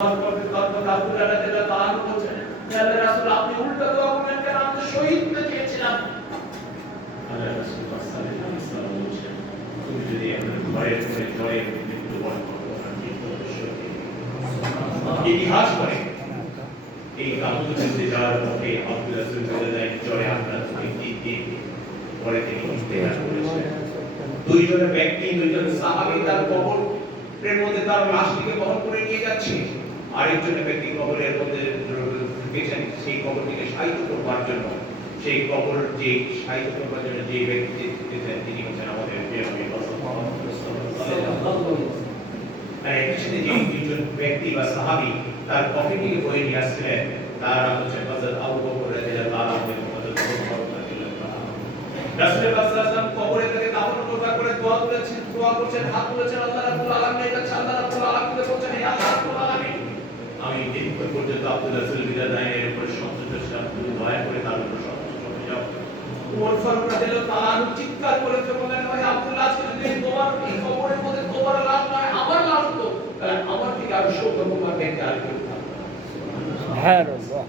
আপনি উল্টা দোয়া করলেন কেন? আমি তো শহীদ হতে চেয়েছিলাম। আল্লাহ রাসূল সাল্লাল্লাহু আলাইহি ওয়াসাল্লাম বলেছেন, তুমি যদি এমন ভয়ের করে জয়ে মৃত্যুবরণ করো, ইতিহাস করে এই কাবুল যুদ্ধে যাওয়ার পথে আব্দুল্লাহ সুলতানের জয়ে আক্রান্ত হয়ে পরে তিনি ইন্তেকাল করেছেন। দুইজন ব্যক্তি, দুইজন সাহাবী তার কবরের মধ্যে তার লাশটিকে বহন করে নিয়ে যাচ্ছে। আরেকজন ব্যক্তি কবরের মধ্যে ঢুকেছেন সেই কবরটিকে শায়িত করবার জন্য। সেই কবর যে শায়িত করবার জন্য যে ব্যক্তি ঢুকেছেন তিনি হচ্ছেন আমাদের নবী মুহাম্মদ সাল্লাল্লাহু আলাইহি ওয়াসাল্লাম। আর এখানে যে দুইজন ব্যক্তি বা সাহাবী তার কফিনটিকে বয়ে নিয়ে আসছিলেন তারা হচ্ছেন হযরত আবু বকর রাদিয়াল্লাহু আনহু এবং হযরত ওমর রাদিয়াল্লাহু আনহু। রাসূল সাল্লাল্লাহু আলাইহি ওয়াসাল্লাম কবরে তাকে দাফন করবার পরে দোয়া করছেন, হাত তুলেছেন আল্লাহ রাব্বুল আলামিনের কাছে। আল্লাহ রাব্বুল আলামিন বলছেন, হে আল্লাহ রাব্বুল আলামিন, আমি দিন পর্যন্ত আব্দুল্লাহ সুলতানের দায়ের উপর সন্তুষ্ট ছিলাম, তুমি দয়া করে তার উপর সন্তুষ্ট হয়ে যাও। ওমর ফারুক রাদিয়াল্লাহু তাআলা চিৎকার করে বললেন, ভাই আব্দুল্লাহ, আজকে যদি তোমার এই কবরের মধ্যে তোমার লাশ নয় আমার লাশ হতো, তাহলে আমার থেকে আর সৌভাগ্যবান ব্যক্তি আর কেউ থাকবে না। সুবহানাল্লাহ।